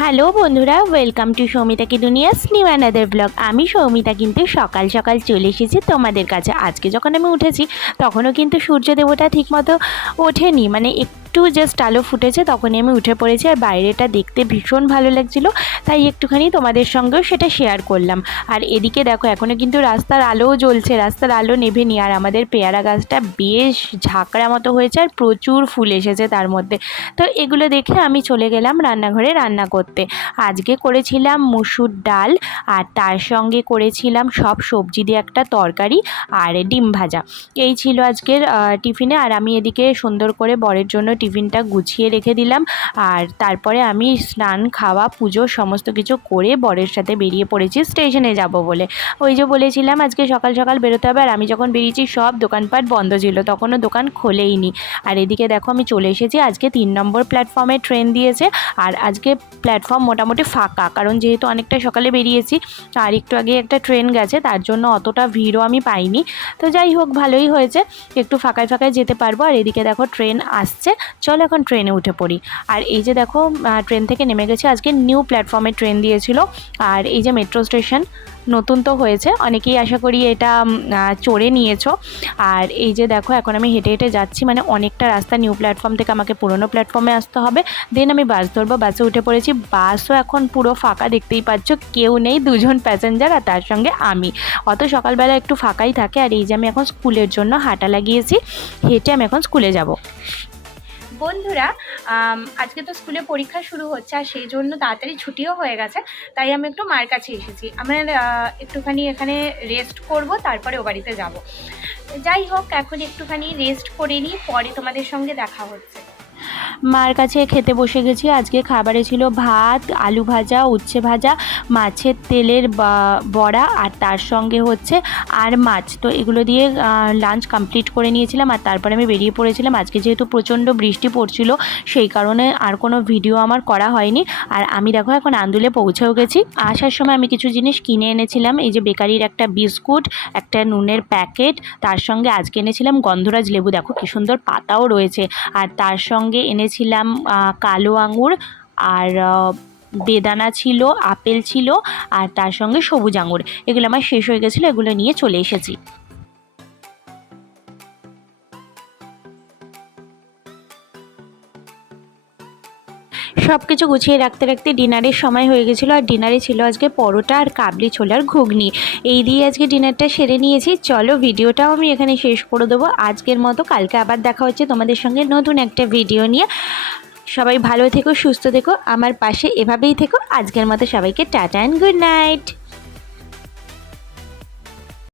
Hello বন্ধুরা, welcome to Soumita কি দুনিয়াস new another blog. আমি সৌমিতা কিন্তু সকাল সকাল চলে এসেছি তোমাদের কাছে। আজকে যখন আমি উঠেছি তখনও কিন্তু সূর্য দেবতা ঠিকমতো ওঠেনি, মানে একটু জাস্ট আলো ফুটেছে, তখনই আমি উঠে পড়েছি। আর বাইরেটা দেখতে ভীষণ ভালো লাগছিলো, তাই একটুখানি তোমাদের সঙ্গেও সেটা শেয়ার করলাম। আর এদিকে দেখো, এখনও কিন্তু রাস্তার আলোও জ্বলছে, রাস্তার আলো নেভেনি। আর আমাদের পেয়ারা গাছটা বেশ ঝাঁকড়া মতো হয়েছে আর প্রচুর ফুল এসেছে তার মধ্যে। তো এগুলো দেখে আমি চলে গেলাম রান্নাঘরে রান্না করতে। আজকে করেছিলাম মুসুর ডাল, আর তার সঙ্গে করেছিলাম সব সবজি দিয়ে একটা তরকারি আর ডিম ভাজা। এই ছিল আজকের টিফিনে। আর আমি এদিকে সুন্দর করে বরের জন্য টিফিনটা গুছিয়ে রেখে দিলাম। আর তারপরে আমি স্নান, খাওয়া, পুজো সমস্ত কিছু করে বরের সাথে বেরিয়ে পড়েছি স্টেশনে যাব বলে। ওই যে বলেছিলাম আজকে সকাল সকাল বেরোতে হবে, আর আমি যখন বেরিয়েছি সব দোকানপাট বন্ধ ছিল, তখনও দোকান খোলেইনি। আর এদিকে দেখো আমি চলে এসেছি। আজকে 3 নম্বর প্ল্যাটফর্মে ট্রেন দিয়েছে, আর আজকে প্ল্যাটফর্ম মোটামুটি ফাঁকা, কারণ যেহেতু অনেকটা সকালে বেরিয়েছি আর একটু আগে একটা ট্রেন গেছে, তার জন্য অতটা ভিড়ও আমি পাইনি। তো যাই হোক, ভালোই হয়েছে, একটু ফাঁকায় ফাঁকায় যেতে পারবো। আর এদিকে দেখো ট্রেন আসছে, চলো এখন ট্রেনে উঠে পড়ি। আর এই যে দেখো ট্রেন থেকে নেমে গেছে। আজকে নিউ প্ল্যাটফর্মে ট্রেন দিয়েছিল। আর এই যে মেট্রো স্টেশন নতুন তো হয়েছে, অনেকেই আশা করি এটা চড়ে নিয়েছো। আর এই যে দেখো এখন আমি হেঁটে হেঁটে যাচ্ছি, মানে অনেকটা রাস্তা নিউ প্ল্যাটফর্ম থেকে আমাকে পুরনো প্ল্যাটফর্মে আসতে হবে, দেন আমি বাস ধরবো। বাসে উঠে পড়েছি, বাসও এখন পুরো ফাঁকা, দেখতেই পাচ্ছ কেউ নেই, 2 জন প্যাসেঞ্জার আর তার সঙ্গে আমি। অত সকালবেলা একটু ফাঁকাই থাকে। আর এই যে আমি এখন স্কুলের জন্য হাঁটা লাগিয়েছি, হেঁটে আমি এখন স্কুলে যাব। বন্ধুরা, আজকে তো স্কুলে পরীক্ষা শুরু হচ্ছে, আর সেই জন্য তাড়াতাড়ি ছুটিও হয়ে গেছে, তাই আমি একটু মার কাছে এসেছি। আমার একটুখানি এখানে রেস্ট করব, তারপরে ও বাড়িতে যাব। যাই হোক, এখন একটুখানি রেস্ট করে নিই, পরে তোমাদের সঙ্গে দেখা হচ্ছে। মার কাছে খেতে বসে গেছি। আজকে খাবারে ছিল ভাত, আলু ভাজা, উচ্ছে ভাজা, মাছের তেলের বড়া, আর তার সঙ্গে হচ্ছে আর মাছ। তো এগুলো দিয়ে লাঞ্চ কমপ্লিট করে নিয়েছিলাম, আর তারপরে আমি বেরিয়ে পড়েছিলাম। আজকে যেহেতু প্রচণ্ড বৃষ্টি পড়ছিল, সেই কারণে আর কোনো ভিডিও আমার করা হয়নি। আর আমি দেখো এখন আন্দুলে পৌঁছেও গেছি। আসার সময় আমি কিছু জিনিস কিনে এনেছিলাম, এই যে বেকারির একটা বিস্কুট, একটা নুনের প্যাকেট, তার সঙ্গে আজকে এনেছিলাম গন্ধরাজ লেবু, দেখো কী সুন্দর পাতাও রয়েছে। আর তার সঙ্গে এনেছিলাম কালো আঙুর, আর বেদানা ছিল, আপেল ছিল, আর তার সঙ্গে সবুজ আঙুর। এগুলো আমার শেষ হয়ে গেছিলো, এগুলো নিয়ে চলে এসেছি। সব কিছু গুছিয়ে রাখতে রাখতে ডিনারের সময় হয়ে গেছিলো। আর ডিনারে ছিল আজকে পরোটা আর কাবলি ছোলার ঘুগনি। এই দিয়ে আজকে ডিনারটা সেরে নিয়েছি। চলো ভিডিওটাও আমি এখানে শেষ করে দেবো আজকের মতো। কালকে আবার দেখা হচ্ছে তোমাদের সঙ্গে নতুন একটা ভিডিও নিয়ে। সবাই ভালো থেকো, সুস্থ থেকো, আমার পাশে এভাবেই থেকো। আজকের মতো সবাইকে টাটা অ্যান্ড গুড নাইট।